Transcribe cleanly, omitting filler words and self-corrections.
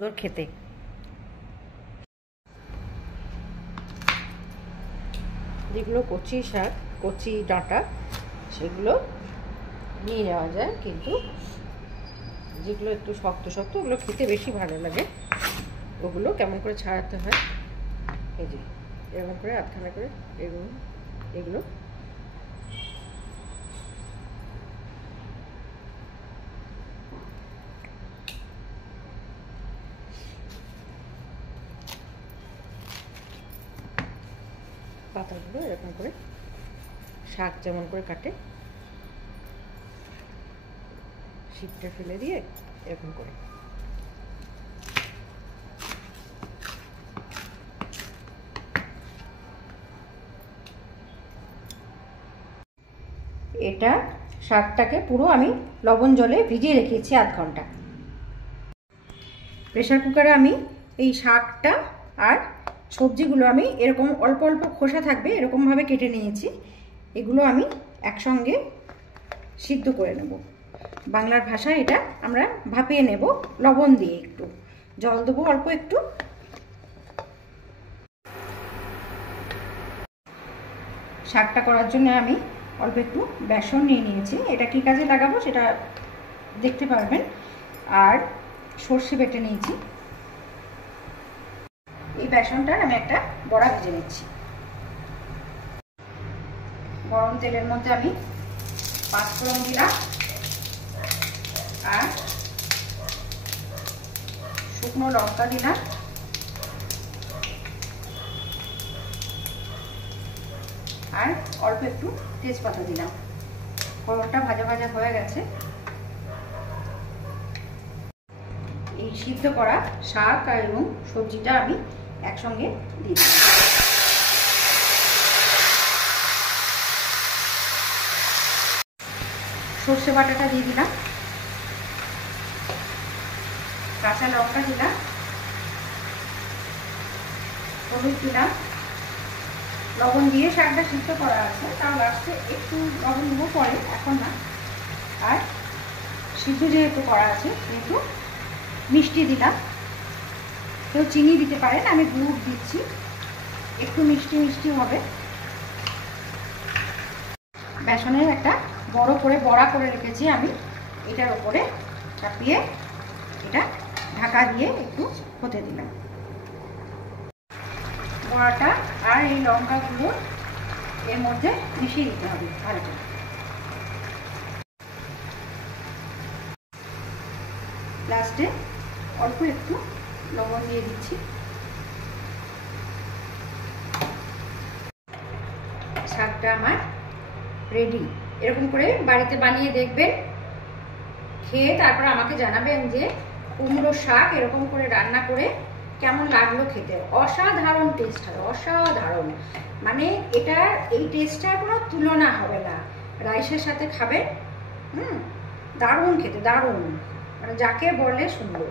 তোর খেতে যেগুলো কচি শাক, কচি ডাঁটা, সেগুলো নিয়ে যাওয়া যায়, কিন্তু যেগুলো একটু শক্ত শক্ত ওগুলো খেতে বেশি ভালো লাগে। ওগুলো কেমন করে ছাড়াতে হয়, এই যে এরকম করে আধখানা করে এগুলো এগুলো পাতাগুলো এরকম করে শাক যেমন করে কাটে শীতটা ফেলে দিয়ে এরকম করে এটা শাকটাকে পুরো আমি লবণ জলে ভিজিয়ে রেখেছি আধ ঘন্টা। প্রেসার কুকারে আমি এই শাকটা আর সবজিগুলো আমি এরকম অল্প অল্প খোসা থাকবে এরকমভাবে কেটে নিয়েছি। এগুলো আমি একসঙ্গে সিদ্ধ করে নেব। বাংলার ভাষায় এটা আমরা ভাপিয়ে নেব লবণ দিয়ে, একটু জল দেবো অল্প একটু। শাকটা করার জন্য আমি অল্প একটু বেসন নিয়ে নিয়েছি। এটা কী কাজে লাগাবো সেটা দেখতে পারবেন। আর সর্ষে বেটে নিয়েছি। এই বেসনটার আমি একটা বড়া ভেজে নিচ্ছি। গরম তেলের মধ্যে আমি 5 ফোড়ন দিলাম আর শুকনো লঙ্কা দিলাম আর অল্প একটু তেজপাতা দিলাম। ফোড়নটা ভাজা ভাজা হয়ে গেছে। এই সিদ্ধ করা শাক এবং সবজিটা আমি একসঙ্গে দিয়ে দিলাম। সর্ষে বাটাটা দিয়ে দিলাম, কাঁচা লঙ্কা দিলাম, হলুদ দিলাম, লবণ দিয়ে শাকটা সিদ্ধ করা আছে, তাও লাস্টে একটু লবণ দেবো পরে, এখন না। আর সিদ্ধ যেহেতু করা আছে সেহেতু মিষ্টি দিলাম। কেউ চিনি দিতে পারেন, আমি গুড় দিচ্ছি, একটু মিষ্টি মিষ্টি হবে। বেসনের একটা বড় করে বড়া করে রেখেছি আমি, এটার উপরে চাপিয়ে এটা ঢাকা দিয়ে একটু হতে দিলাম। বড়াটা আর এই লঙ্কাগুলো এর মধ্যে মিশিয়ে দিতে হবে ভালো করে। লাস্টে অল্প একটু লবণ দিয়ে দিচ্ছি। শাকটা আমার রেডি। এরকম করে বাড়িতে বানিয়ে দেখবেন, খেয়ে তারপর আমাকে জানাবেন যে কুমড়োর শাক এরকম করে রান্না করে কেমন লাগলো খেতে। অসাধারণ টেস্ট হবে, অসাধারণ। মানে এটার এই টেস্টটার কোনো তুলনা হবে না। রাইসের সাথে খাবেন, দারুণ খেতে, দারুণ। মানে যাকে বলে সুন্দর।